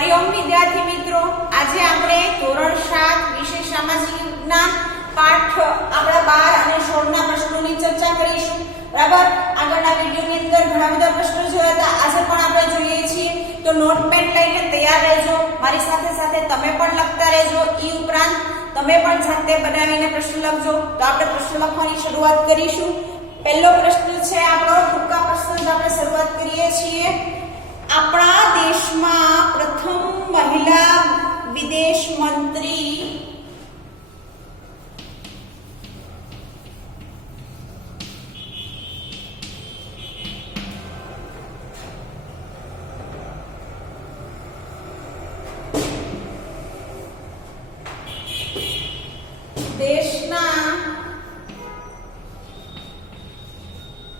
હરિઓમ વિદ્યાર્થી મિત્રો, આજે આપણે ધોરણ 7 વિષય સામાજિક વિજ્ઞાન પાઠ આપણા 12 અને 16 ના પ્રશ્નોની ચર્ચા કરીશું. બરાબર, આગળના વિડિયોની અંદર ઘણા બધા પ્રશ્નો જોયા હતા. આજે પણ આપણે જોઈએ છીએ. તો નોટપેડ લઈને તૈયાર રહેજો. મારી સાથે સાથે તમે પણ લખતા રહેજો. ઈ ઉપરાંત તમે પણ જાતે બનાવીને પ્રશ્ન લખજો. તો આપણે પ્રશ્ન લખવાની શરૂઆત કરીશું. પહેલો પ્રશ્ન છે આપણો ટૂંકા પ્રશ્ન. આપણે શરૂઆત કરીએ છીએ. આપણા દેશમાં પ્રથમ મહિલા વિદેશ મંત્રી દેશના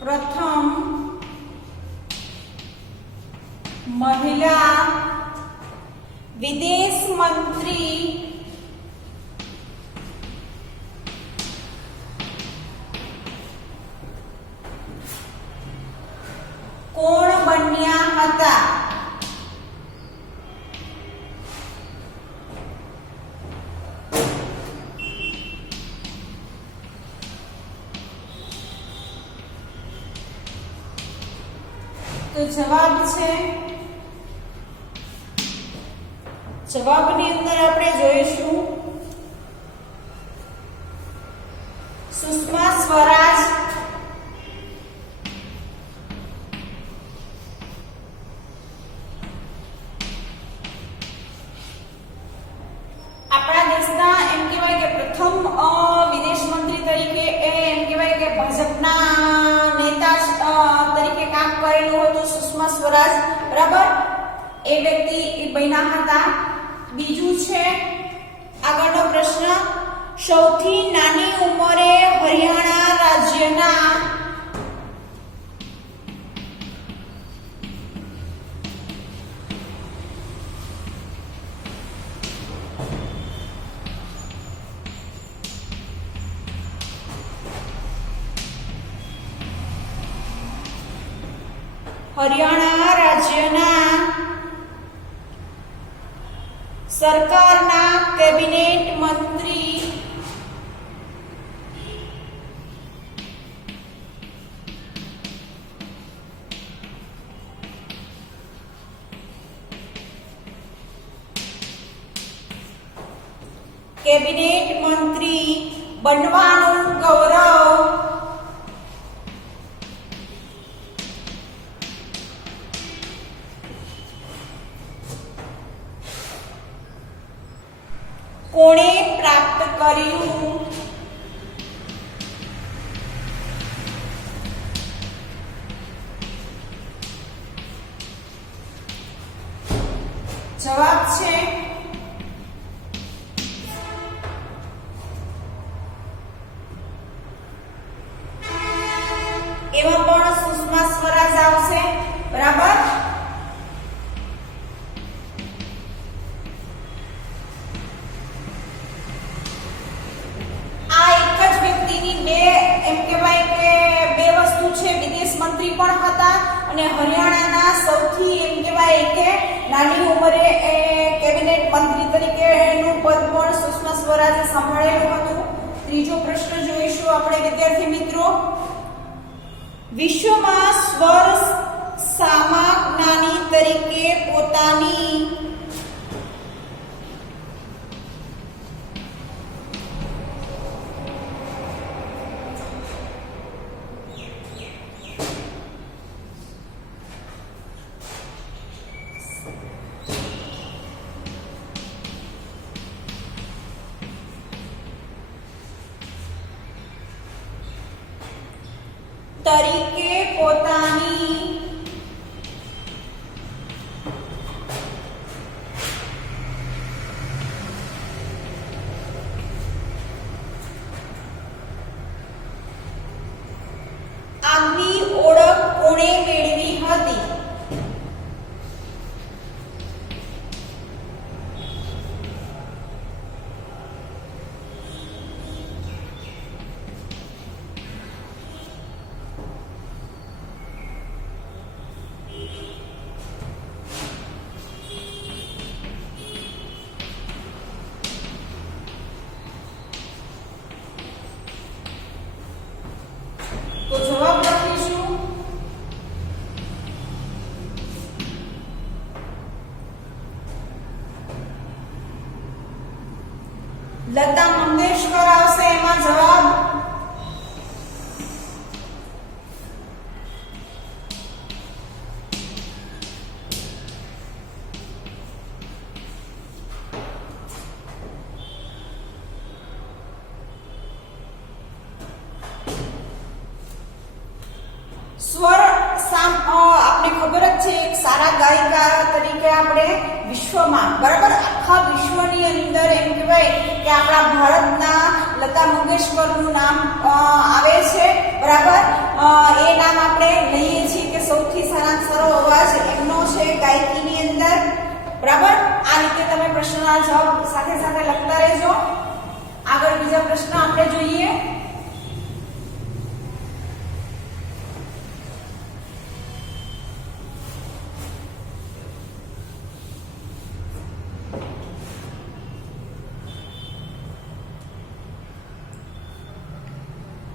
પ્રથમ મહિલા વિદેશ મંત્રી કોણ બન્યા હતા? તો જવાબ છે, જવાબની અંદર આપણે જોઈશું સુષ્મા સ્વરાજ. આપણા દેશના એમ કહેવાય કે પ્રથમ વિદેશ મંત્રી તરીકે એમ કહેવાય કે ભાજપના નેતા તરીકે કામ કરેલું હતું સુષ્મા સ્વરાજ. બરાબર, એ વ્યક્તિ બન્યા હતા. બીજું છે આગળનો પ્રશ્ન, સૌથી નાની ઉંમરે હરિયાણા રાજ્યના સરકારના કેબિનેટ મંત્રી બનવાનું ગૌરવ કોણે પ્રાપ્ત કર્યું? જવાબ છે એમાં પણ સુષ્મા સ્વરાજ આવશે. બરાબર, મંત્રી પણ હતા અને હરિયાણાના સૌથી એમ કહેવાય કે નાની ઉંમરે કેબિનેટ મંત્રી તરીકેનું પદ પણ સુષ્મા સ્વરાજે સંભાળેલું હતું. ત્રીજો પ્રશ્ન જોઈશું આપણે વિદ્યાર્થી મિત્રો. વિશ્વમાં સ્વર સામજ્ઞાની તરીકે પોતાની આગવી ઓળખ કોણે મેળવી હતી? સ્વર આપણે ખબર જ છે એક સારા ગાયિકા તરીકે આપણે વિશ્વમાં બરાબર આખા વિશ્વની અંદર એમ કહેવાય કે આપણા ભારતના લતા મંગેશકરનું નામ આવે છે બરાબર એ નામ આપણે લઈએ છીએ કે સૌથી સારો અવાજ એમનો છે ગાયકીની અંદર બરાબર આ રીતે તમે પ્રશ્નના જવાબ સાથે સાથે લખતા રહેજો આગળ બીજા પ્રશ્ન આપણે જોઈએ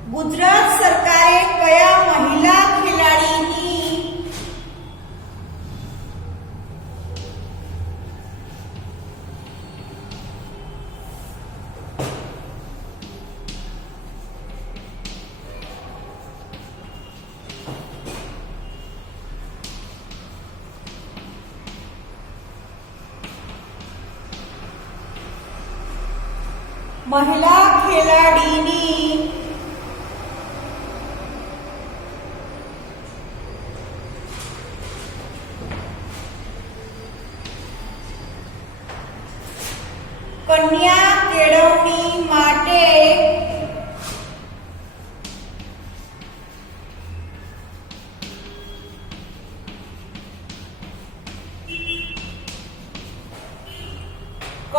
ગુજરાત સરકારે કયા મહિલા ખેલાડીની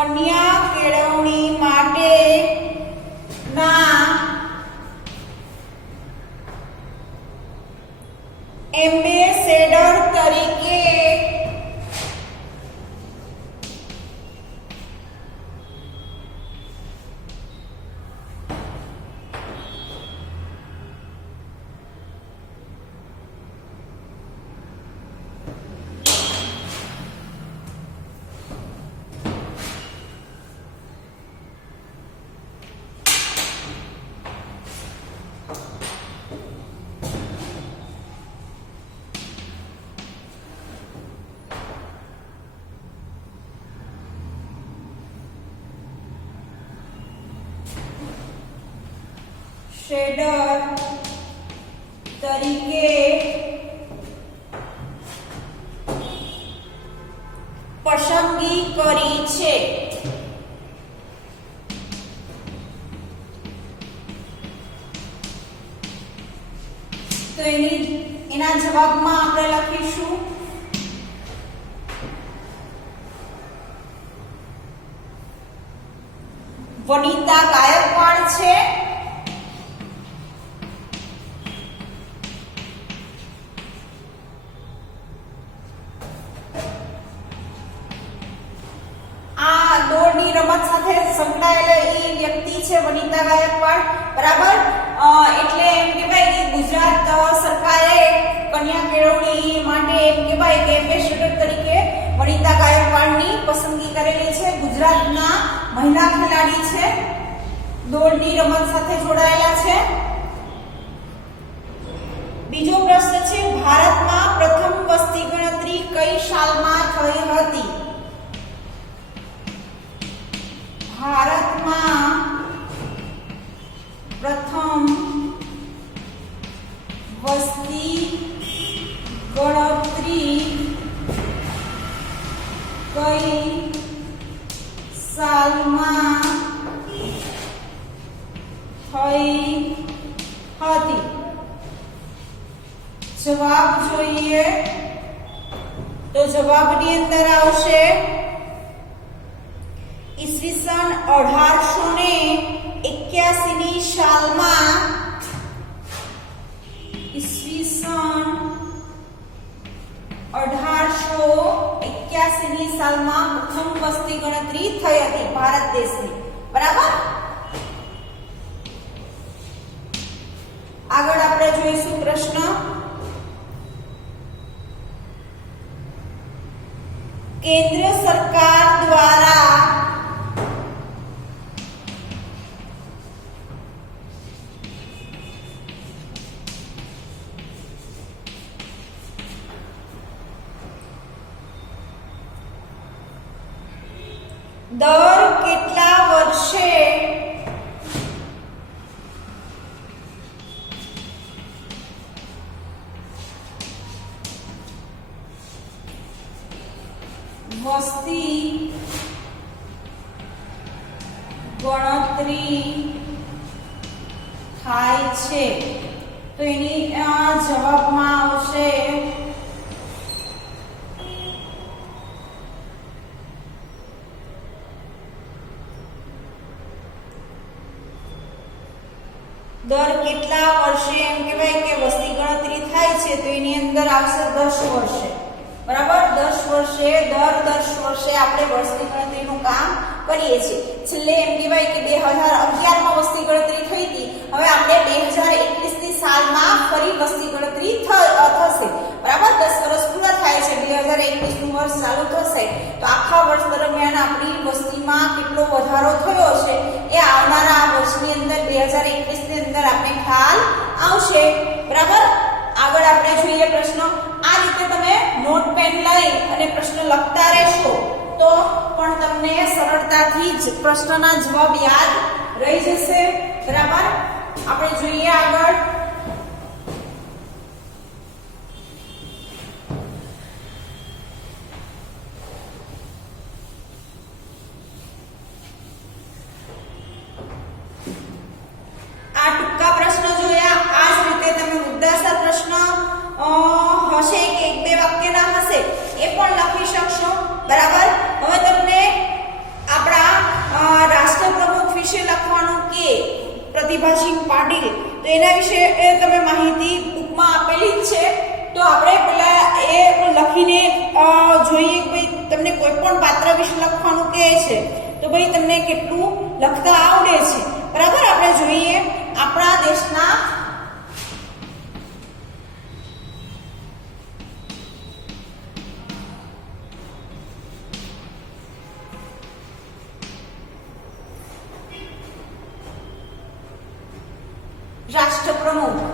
કન્યા કેળવણી માટે ના એમ્બેસેડર તરીકે શેડર તરીકે પસંદગી કરી છે તો એના જવાબમાં આપણે લખીશું વનિતા ગાયકવાડ છે દોડની રમત સાથે સંકળાયેલા એ વ્યક્તિ છે વનિતા ગાયકવાડ બરાબર એટલે એમ કહેવાય કે ગુજરાત સરકારે કન્યા કેળવણી માટે એમ કહેવાય કે એમ્બેસેડર તરીકે વનિતા ગાયકવાડની પસંદગી કરેલી છે ગુજરાતના મહિલા ખેલાડી છે દોડની રમત સાથે જોડાયેલા છે બીજો પ્રશ્ન છે ભારતમાં પ્રથમ વસ્તી ગણતરી કઈ સાલમાં થઈ હતી ભારતમાં પ્રથમ વસ્તી ગણતરી કઈ સાલમાં થઈ હતી જવાબ જોઈએ તો જવાબની અંદર આવશે ઈસવીસન 1881 ની સાલમાં ઈસવીસન 1881 ની સાલમાં પ્રથમ વસ્તી ગણતરી થઈ હતી ભારત દેશની બરાબર આગળ આપણે જોઈશું પ્રશ્ન કેન્દ્ર સરકાર દ્વારા દર કેટલા વર્ષે વસ્તી ગણતરી થાય છે તો એની જવાબમાં આવશે દર કેટલા વર્ષે એમ કહેવાય કે વસ્તી ગણતરી થાય છે તો એની અંદર આવશે 10 વર્ષે બરાબર 10 વર્ષે દર 10 વર્ષે આપણે વસ્તી ગણતરીનું કામ કરીએ છીએ છેલ્લે એમ કહેવાય કે 2011 માં વસ્તી ગણતરી થઈ હતી હવે આપણે 2021 ની સાલમાં ફરી વસ્તી ગણતરી થશે બરાબર 10 વર્ષ પૂરા થાય છે 2021 નું વર્ષ ચાલુ થશે તો આખા વર્ષ દરમિયાન આપણી વસ્તીમાં કેટલો વધારો થયો છે એ આવનારા વર્ષની અંદર 2021 ની અંદર આપણે ખ્યાલ આવશે બરાબર આગળ આપણે જોઈએ પ્રશ્ન આ રીતે તમે નોટ પેન લઈ અને પ્રશ્ન લખતા રહેશો તો પણ તમને સરળતાથી જ પ્રશ્નના જવાબ યાદ રહી જશે બરાબર આપણે જોઈએ આગળ આ ટૂંકા પ્રશ્ન જોયા આ જ રીતે તમે મુદ્દાસર પ્રશ્ન હશે કે એક બે વાક્યના હશે એ પણ લખી શકશો બરાબર હવે તમને આપણા રાષ્ટ્રપ્રમુખ વિશે લખવાનું કે પ્રતિભાસિંહ પાટીલ તો એના વિશે તમે માહિતી બુકમાં આપેલી જ છે તો આપણે પહેલા એ લખીને જોઈએ કે ભાઈ તમને કોઈ પણ પાત્ર વિશે લખવાનું કહે છે તો ભાઈ તમને કેટલું લખતા આવડે છે બરાબર આપણે જોઈએ આપણા દેશના રાષ્ટ્રપ્રમુખ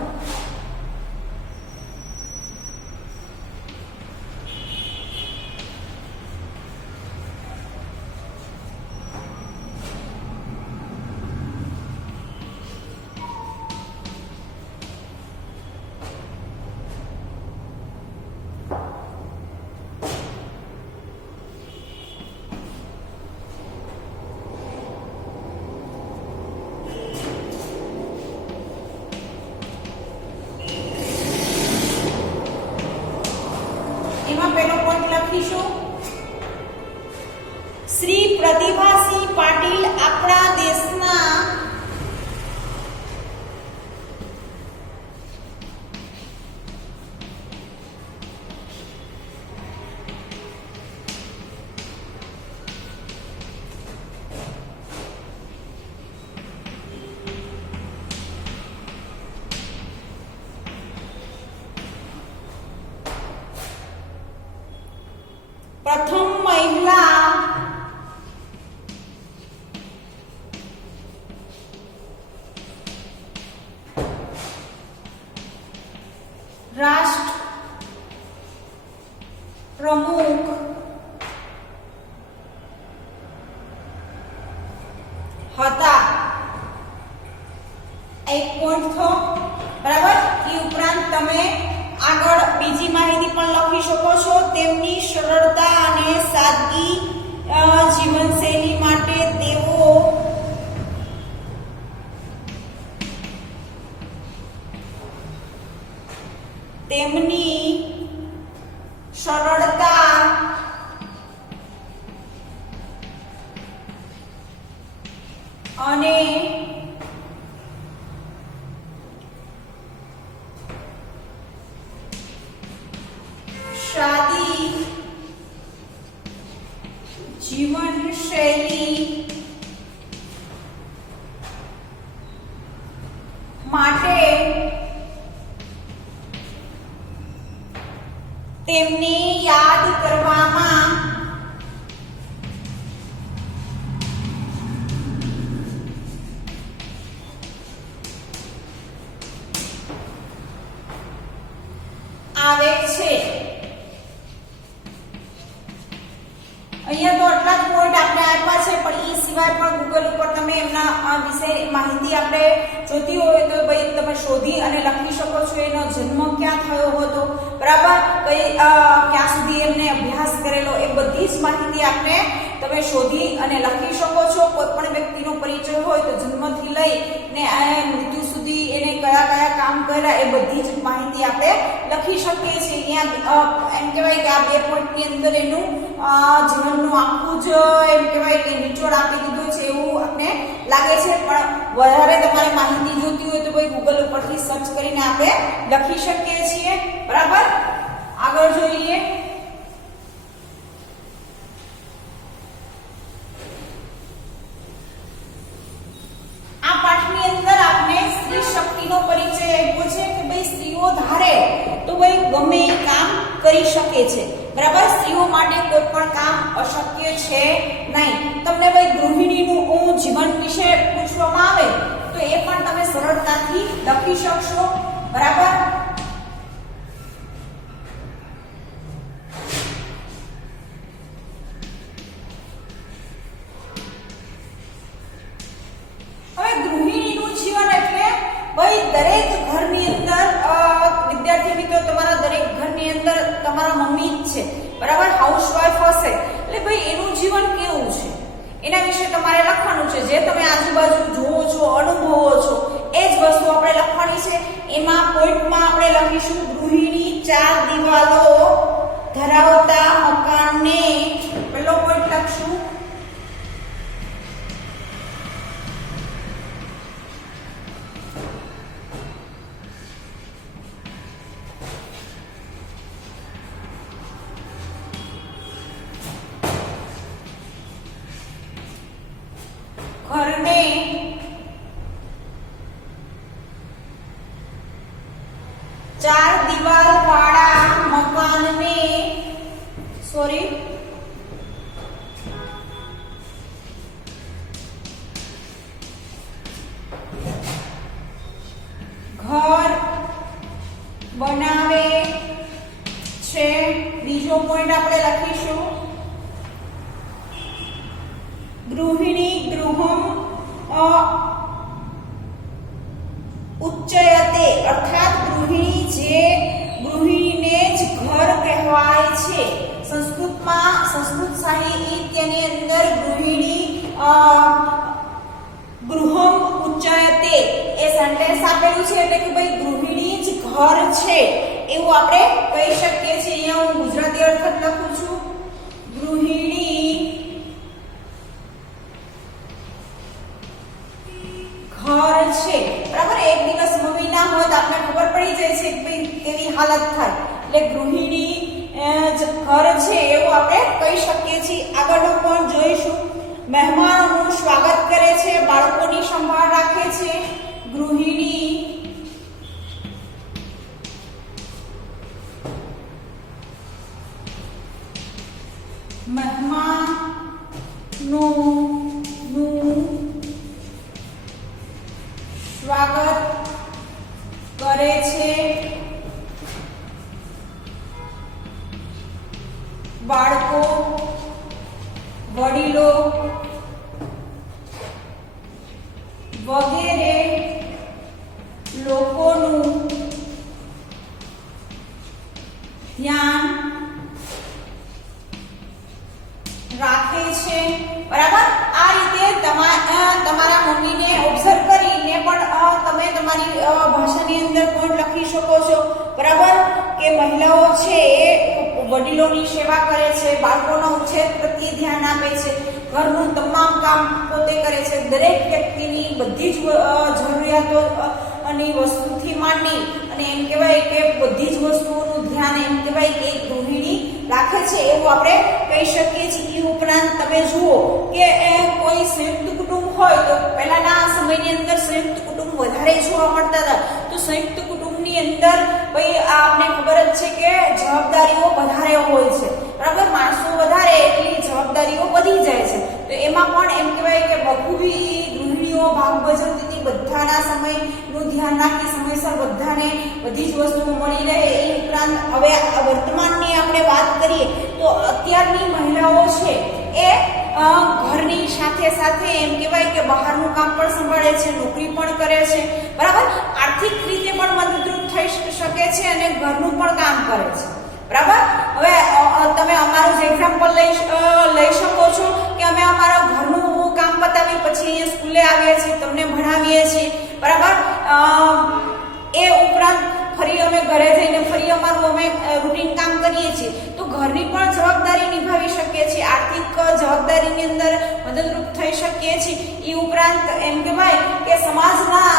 પહેલો પોઈન્ટ લખીશું શ્રી પ્રતિભાસિંહ પાટીલ આપણા દેશના પ્રથમ મહિલા રાષ્ટ્ર પ્રમુખ હતા એક પોઈન્ટ થો બરાબર એ ઉપરાંત તમે આગળ બીજી માહિતી પણ લખી શકો છો તેમની સરળતા અને સાદગી જીવનશૈલી માટે તેઓ તેમની સરળતા અને સાદી જીવનશૈલી માટે તેમને યાદ કરવામાં આવે છે અહીંયા તો આટલા જ પોઈન્ટ આપણે આપ્યા છે પણ એ સિવાય પણ ગૂગલ ઉપર તમે એમના વિશે માહિતી આપણે જોતી હોય તો ભાઈ તમે શોધી અને લખી શકો છો એનો જન્મ ક્યાં થયો હતો બરાબર ક્યાં સુધી એમને અભ્યાસ કરેલો, એ બધી જ માહિતી આપણે તમે શોધી અને લખી શકો છો. કોઈ પણ વ્યક્તિનો પરિચય હોય તો જન્મથી લઈને મૃત્યુ સુધી એને કયા કયા કામ કર્યા એ બધી જ માહિતી આપણે લખી શકીએ છીએ. અહીંયા એમ કહેવાય કે આ 2 પોઈન્ટની અંદર એનું જીવનનું આખું જ એમ કહેવાય કે નિચોડ આપી દીધું છે એવું આપણે લાગે છે. પણ વધારે તમારે માહિતી જોતી હોય તો ભાઈ ગૂગલ ઉપરથી સર્ચ કરીને આપણે લખી શકીએ છીએ. બરાબર, આગળ જોઈએ. આ પાઠની અંદર આપણે સ્ત્રી શક્તિનો પરિચય આપ્યો છે કે ભાઈ સ્ત્રીઓ ધારે તો ભાઈ ગમે એ કામ કરી શકે છે. બરાબર, સ્ત્રીઓ માટે કોઈ પણ કામ અશક્ય છે નહીં. તમને ભાઈ ગૃહિણીનું જીવન વિશે પૂછવામાં આવે તો એ પણ તમે સરળતાથી લખી શકશો. બરાબર, હવે ગૃહિણીનું જીવન એટલે ભાઈ દરેક ઘરની અંદર વિદ્યાર્થી મિત્રો તમારા દરેક ઘરની અંદર તમારા મમ્મી જ છે. બરાબર, હાઉસવાઈફ હશે એટલે ભાઈ એનું જીવન કેવું છે એના વિશે તમારે લખવાનું છે. જે તમે આજુબાજુ જોવો છો, અનુભવો છો એ જ વસ્તુ આપણે લખવાની છે. એમાં પોઈન્ટમાં આપણે લખીશું ગૃહિણી 4 દિવાલો ધરાવતા મકાનને. પહેલો પોઈન્ટ લખશું ઘરને 4 દિવાલ વાળા મકાનને ઘર બનાવે છે. બીજો પોઈન્ટ આપણે લખીશું ગૃહિણી ગૃહમ ઉચ્ચયતે, અર્થાત ગૃહિણીને જ ઘર કહેવાય છે. સંસ્કૃત સાહિત્યની અંદર ગૃહિણી ગૃહમ ઉચ્ચયતે એ સેન્ટેન્સ આપેલું છે એટલે કે ભાઈ ગૃહિણી જ ઘર છે એવું આપણે કહી શકીએ છીએ. અહીંયા હું ગુજરાતી અર્થ લખું છું ગૃહિણી ઘર છે. બરાબર, એક દિવસ મમ્મી ના હોય તો આપણે ખબર પડી જાય છે કે ભાઈ કેવી હાલત થાય. એટલે ગૃહિણી ઘર છે એવું આપણે કહી શકીએ છીએ. આગળનો પોઈન્ટ જોઈશું. મહેમાનોનું સ્વાગત કરે છે, બાળકોની સંભાળ રાખે છે. ગૃહિણી મહેમાનોનું સ્વાગત કરે છે, બાળકો, વડીલો વગેરે લોકોનું ધ્યાન રાખે છે. બરાબર, આ રીતે તમારા મમ્મીને ઓબ્ઝર્વ કરીને પણ તમે તમારી ભાષાની અંદર પોઈન્ટ લખી શકો છો. બરાબર, કે મહિલાઓ છે એ વડીલોની સેવા કરે છે, બાળકોના ઉછેર પ્રત્યે ધ્યાન આપે છે, ઘરનું તમામ કામ પોતે કરે છે. દરેક વ્યક્તિની બધી જ જરૂરિયાતો અને વસ્તુથી માંડી અને એમ કહેવાય કે બધી જ વસ્તુઓનું ધ્યાન એમ કહેવાય કે ગૃહિણી રાખે છે એવું આપણે કહી શકીએ છીએ. એ ઉપરાંત તમે જુઓ કે કોઈ સંયુક્ત કુટુંબ હોય તો પહેલાના સમયની અંદર સંયુક્ત કુટુંબ વધારે જોવા મળતા હતા. તો સંયુક્ત કુટુંબની અંદર ભાઈ આપણે ખબર જ છે કે જવાબદારીઓ વધારે હોય છે. બરાબર, માણસો વધારે એટલી જવાબદારીઓ વધી જાય છે. તો એમાં પણ એમ કહેવાય કે બખૂબી ગૃહિણીઓ ભાગ ભજવતી હતી. બધાના સમયનું ધ્યાન રાખી સમયસર બધાને બધી જ વસ્તુઓ મળી રહે. એ ઉપરાંત હવે વર્તમાનની આપણે વાત કરીએ તો અત્યારની મહિલાઓ છે એ ઘરની સાથે સાથે એમ કહેવાય કે બહારનું કામ પણ સંભાળે છે, નોકરી પણ કરે છે. બરાબર, આર્થિક રીતે પણ મદદરૂપ થઈ શકે છે અને ઘરનું પણ કામ કરે છે. બરાબર. હવે તમે અમારું જ એક્ઝામ્પલ લઈ શકો છો કે અમે અમારા ઘરનું કામ પતાવી પછી અહીંયા સ્કૂલે આવીએ છીએ, તમને ભણાવીએ છીએ, બરાબર. એ ઉપરાંત ફરી અમે ઘરે જઈને ફરી અમારું અમે રૂટીન કામ કરીએ છીએ, તો ઘરની પણ જવાબદારી નિભાવી શકીએ છીએ, આર્થિક જવાબદારીની અંદર મદદરૂપ થઈ શકીએ છીએ. એ ઉપરાંત એમ કહેવાય કે સમાજના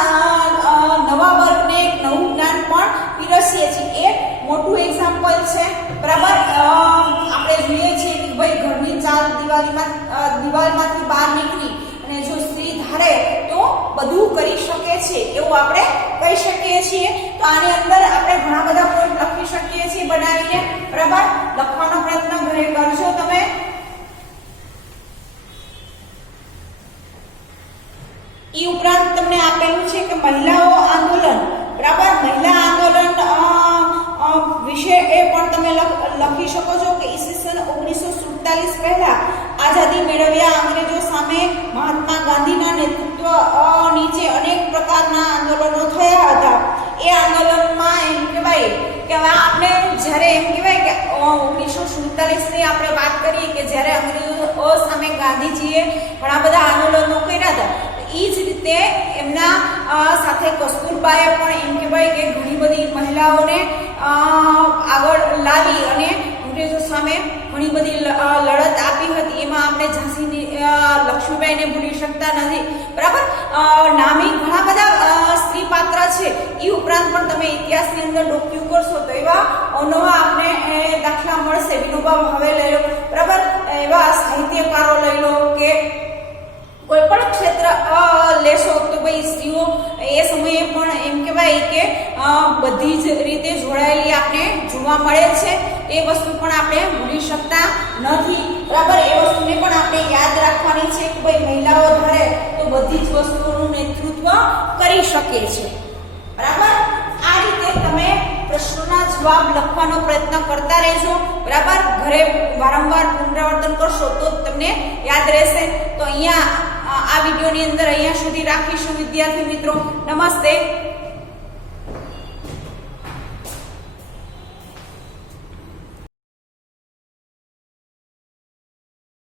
નવા વર્ગને એક નવું જ્ઞાન પણ પીરસીએ છીએ. એક મોટું એક્ઝામ્પલ છે, બરાબર. આપણે જોઈએ છીએ કે ભાઈ ઘરની ચાર દિવાલમાંથી બહાર નીકળી અને જો સ્ત્રી ધારે તો બધું કરી શકે છે એવું આપણે કહી શકીએ છીએ. તો આની અંદર આપણે ઘણા બધા પોઈન્ટ લખી શકીએ છીએ બનાવીને, બરાબર. લખવાનો પ્રયત્ન ઘરે કરજો તમે. એ ઉપરાંત તમને આપેલું છે કે મહિલાઓ આંદોલન, બરાબર. મહિલા આંદોલન વિશે એ પણ તમે લખી શકો છો કે ઈસવીસન 1947 પહેલા આઝાદી મેળવ્યા અંગ્રેજો સામે મહાત્મા ગાંધીના નેતૃત્વ નીચે અનેક પ્રકારના આંદોલનો થયા હતા. એ આંદોલનમાં એમ કહેવાય કે આપણે જ્યારે એમ કહેવાય કે 1947 ની આપણે વાત કરીએ કે જ્યારે અંગ્રેજો સામે ગાંધીજીએ ઘણા બધા આંદોલનો કર્યા હતા, એ જ રીતે એમના સાથે કસ્તુરબાએ પણ એમ કહેવાય કે ઘણી બધી મહિલાઓને આગળ લાવી અને અંગ્રેજો સામે ઘણી બધી લડત આપી હતી. એમાં આપણે ઝાંસીની લક્ષ્મીબાઈને ભૂલી શકતા નથી, બરાબર. નામી ઘણા બધા સ્ત્રી પાત્ર છે. એ ઉપરાંત પણ તમે ઇતિહાસની અંદર ડોક્યુ કરશો તો એવા નવા આપણે દાખલા મળશે. વિનોબા ભાવે લઈ લો, બરાબર. એવા સાહિત્યકારો લઈ લો કે કોઈ પણ ક્ષેત્ર લેશો તો ભાઈ સ્ત્રીઓ એ સમયે પણ એમ કહેવાય કે બધી જ રીતે જોડાયેલી આપણે જોવા મળે છે. એ વસ્તુ પણ આપણે ભૂલી શકતા નથી, બરાબર. એ વસ્તુને પણ આપણે યાદ રાખવાની છે કે ભાઈ મહિલાઓ ધારે તો બધી જ વસ્તુઓનું નેતૃત્વ કરી શકે છે, બરાબર. આ રીતે તમે પ્રશ્નોના જવાબ લખવાનો પ્રયત્ન કરતા રહેજો, બરાબર. ઘરે વારંવાર પુનરાવર્તન કરશો તો તમને યાદ રહેશે. તો અહીંયા આ વિડીયોની અંદર અહીંયા સુધી રાખીશું વિદ્યાર્થી મિત્રો. નમસ્તે.